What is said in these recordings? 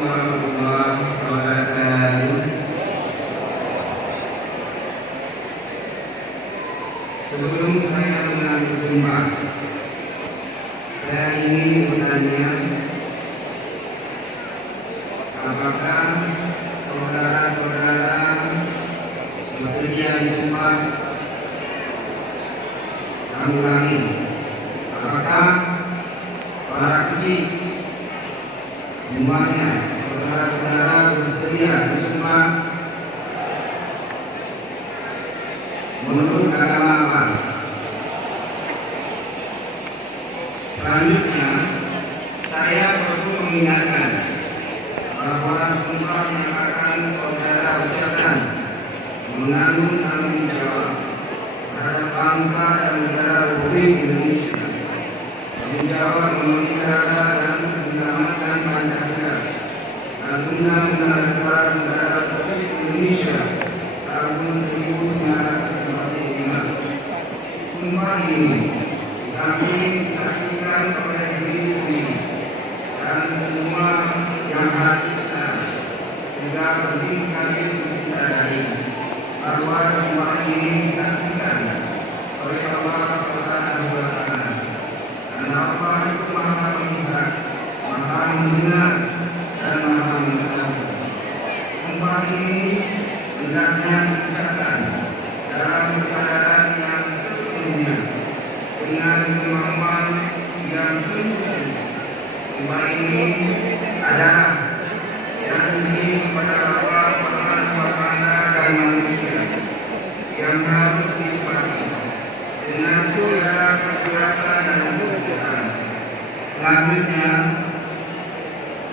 warahmatullahi wabarakatuh. Sebelum saya mengambil sumpah, saya ingin bertanya, apakah saudara-saudara bersedia disumpah? Kami ulangi, apakah para kecil semuanya saudara-saudara bersedia disumpah menurut agama apa? Selanjutnya, saya perlu mengingatkan bahwa sumpah yang akan saudara ucapkan mengandung tanggung jawab terhadap bangsa dan negara Republik Indonesia, menjawab memelihara dan menyelamatkan Pancasila dan Undang-Undang Dasar Negara Republik Indonesia tahun 1945. Sumpah ini samping disaksikan oleh diri sendiri dan semua yang hadir sekarang, juga penting sekali untuk disadari bahwa sumpah ini disaksikan oleh Allah Subhanahu wa Ta'ala. Karena Allah itu Maha Melihat, Maha Mendengar, dan Maha Mengetahui. Sumpah ini hendaknya diucapkan dalam kesadaran yang sepenuhnya dengan kemampuan yang sungguh-sungguh. Sumpah ini adalah janji kepada Allah Subhanahu wa Ta'ala dan manusia yang harus ditepati dengan segala kejelasan dan kebenaran. Selanjutnya,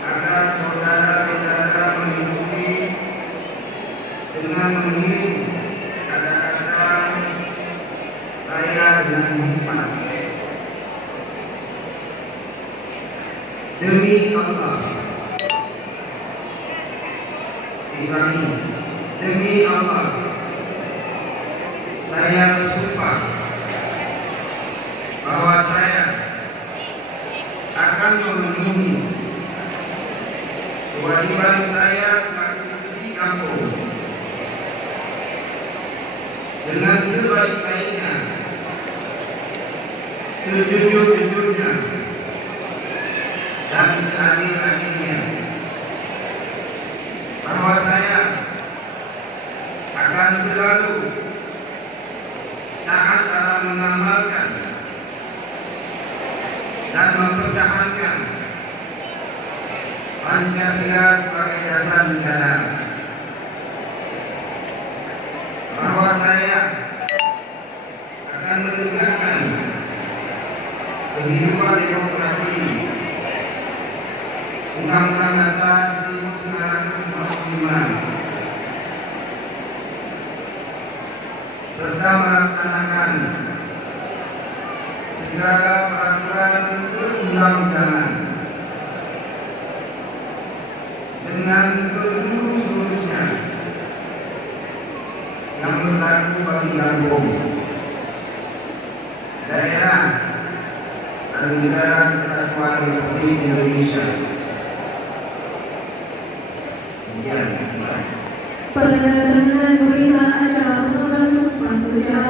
agar saudara-saudara mengikuti dengan meniru kata-kata saya dengan hikmat. Demi Allah, Ibrahim, demi Allah, saya bersumpah bahwa saya akan memenuhi kewajiban saya sebagai kecil kampung dengan sebaik-baiknya, sejujur-jujurnya, dan seadil-adilnya, bahwa saya akan selalu taat dalam mengamalkan dan mempertahankan Pancasila sebagai dasar negara, bahwa saya akan menegakkan kehidupan demokrasi Undang-Undang Dasar 1945 serta melaksanakan segala peraturan perundang-undangan dengan seluruh-seluruhnya yang berlaku bagi kampung, daerah, dan negara kesatuan Republik Indonesia. Demikian. Pada berita acara penutupan sumpah secara